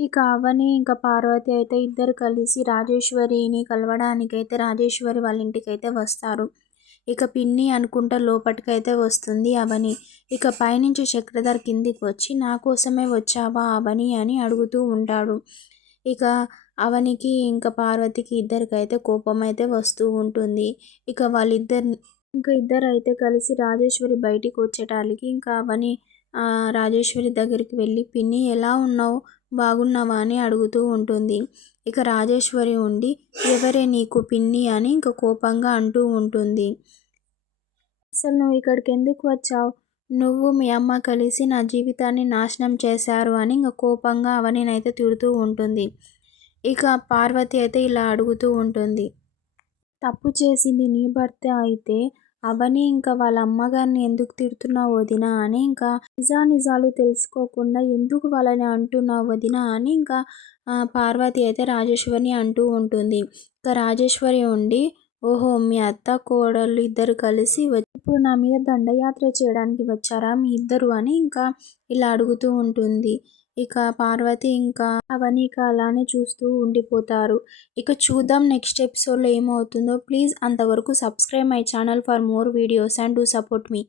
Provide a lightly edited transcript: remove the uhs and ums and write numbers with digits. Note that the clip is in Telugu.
ఇక అవని ఇంకా పార్వతి అయితే ఇద్దరు కలిసి రాజేశ్వరిని కలవడానికైతే రాజేశ్వరి వాళ్ళ ఇంటికైతే వస్తారు. ఇక పిన్ని అనుకుంటా లోపటికైతే వస్తుంది అవని. ఇక పైనుంచి చక్రధర్ కిందికి వచ్చి నా కోసమే వచ్చావా అవని అని అడుగుతూ ఉంటాడు. ఇక అవనికి ఇంకా పార్వతికి ఇద్దరికైతే కోపం అయితే వస్తూ ఉంటుంది. ఇక ఇద్దరైతే కలిసి రాజేశ్వరి బయటికి వచ్చేటానికి ఇంకా అవని రాజేశ్వరి దగ్గరికి వెళ్ళి పిన్ని ఎలా ఉన్నావు, బాగున్నావా అని అడుగుతూ ఉంటుంది. ఇక రాజేశ్వరి ఉండి ఎవరే నీకు పిన్ని అని ఇంకా కోపంగా అంటూ ఉంటుంది. అసలు నువ్వు ఇక్కడికి ఎందుకు వచ్చావు, నువ్వు మీ అమ్మ కలిసి నా జీవితాన్ని నాశనం చేశారు అని ఇంకా కోపంగా అవనినైతే తిడుతూ ఉంటుంది. ఇక పార్వతి అయితే ఇలా అడుగుతూ ఉంటుంది. తప్పు చేసింది నీ భర్త అయితే అవని ఇంకా వాళ్ళ అమ్మగారిని ఎందుకు తిడుతున్నావు వదినా అని ఇంకా నిజాలు తెలుసుకోకుండా ఎందుకు వాళ్ళని అంటున్నావు వదినా అని ఇంకా పార్వతి అయితే రాజేశ్వరిని అంటూ ఉంటుంది. ఇంకా రాజేశ్వరి ఉండి ఓహో మీ అత్త కోడళ్ళు ఇద్దరు కలిసి ఇప్పుడు నా మీద దండయాత్ర చేయడానికి వచ్చారా మీ ఇద్దరు అని ఇంకా ఇలా అడుగుతూ ఉంటుంది. ఇక పార్వతి ఇంకా అవని ఇక అలానే చూస్తూ ఉండిపోతారు. ఇక చూద్దాం నెక్స్ట్ ఎపిసోడ్లో ఏమవుతుందో. ప్లీజ్ అంతవరకు subscribe my channel for more videos and do support me.